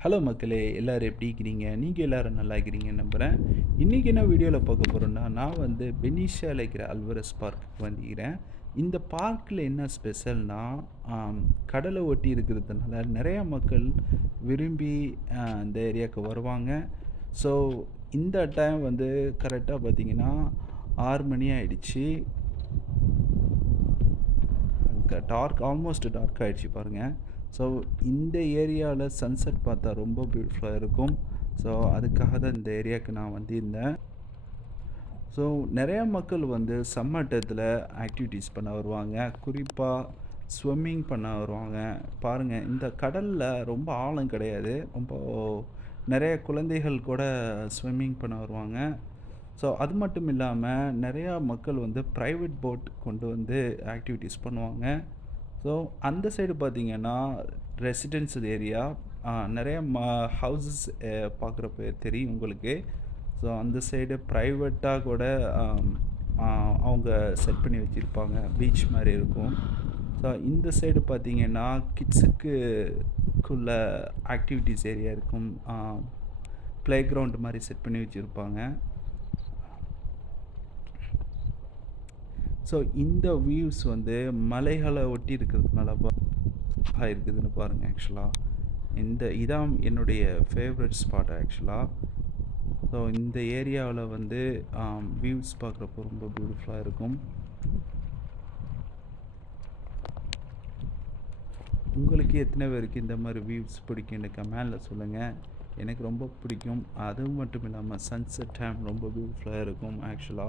Hello மக்களே! எல்லாரும் எப்படி இருக்கிறீங்க? நீங்க எல்லாரும் நல்லா இருக்கிறீங்கன்னு நம்புறேன். இன்னைக்கு என்ன வீடியோல பார்க்க போறோம்னா, நான் வந்து பெனிஷியால இருக்கிற அல்வரஸ் பார்க்குக்கு வந்திருக்கிறேன். இந்த பார்க்ல என்ன ஸ்பெஷல்னா, கடல ஒட்டி இருக்கிறதுனால நெறைய மக்கள் விரும்பி இந்த ஏரியாவுக்கு வருவாங்க. ஸோ, இந்த டைம் வந்து கரெக்ட்டா பார்த்தீங்கன்னா, 6 மணி ஆயிடுச்சு. டார்க் ஆல்மோஸ்ட் டார்க் ஆயிடுச்சு பாருங்க. ஸோ இந்த ஏரியால சன்செட் பார்த்தா ரொம்ப பியூட்டிஃபுல்லா இருக்கும். ஸோ அதுக்காக தான் இந்த ஏரியாவுக்கு நான் வந்திருந்தேன். ஸோ நெறைய மக்கள் வந்து சம்மர் டயத்துல ஆக்டிவிட்டீஸ் பண்ண வருவாங்க. குறிப்பா ஸ்விம்மிங் பண்ண வருவாங்க. பாருங்க இந்த கடல்ல ரொம்ப ஆழம் கிடையாது. ரொம்ப நெறைய குழந்தைகள் கூட ஸ்விம்மிங் பண்ண வருவாங்க. ஸோ அது மட்டும் இல்லாம நெறையா மக்கள் வந்து பிரைவேட் போட் கொண்டு வந்து ஆக்டிவிட்டீஸ் பண்ணுவாங்க. ஸோ அந்த சைடு பார்த்தீங்கன்னா, ரெசிடென்ஷியல் ஏரியா நெறைய ஹவுஸஸ் பார்க்குறப்ப தெரியும் உங்களுக்கு. ஸோ அந்த சைடு பிரைவேட்டா கூட அம் அ அவங்க செட் பண்ணி வச்சிருப்பாங்க. பீச் மாரி இருக்கும். ஸோ இந்த சைடு பார்த்தீங்கன்னா, கிட்ஸுக்குள்ள ஆக்டிவிட்டீஸ் ஏரியா இருக்கும். ப்ளே கிரவுண்ட் மாரி செட் பண்ணி வச்சிருப்பாங்க. ஸோ இந்த வியூஸ் வந்து மலைகள ஒட்டி இருக்கிறதுனால இருக்குதுன்னு பாருங்க ஆக்சுவலா. இதான் என்னுடைய ஃபேவரட் ஸ்பாட் ஆக்சுவலா. ஸோ இந்த ஏரியாவுல வந்து வியூஸ் பார்க்குறப்போ ரொம்ப பியூட்டிஃபுல்லா இருக்கும். உங்களுக்கு எத்தன பேருக்கு இந்த மாரி வியூஸ் பிடிக்கும்னு கமெண்ட்ல சொல்லுங்க. எனக்கு ரொம்ப பிடிக்கும். அது மட்டும் இல்லாம சன்செட் டைம் ரொம்ப பியூட்டிஃபுல்லா இருக்கும் ஆக்சுவலா.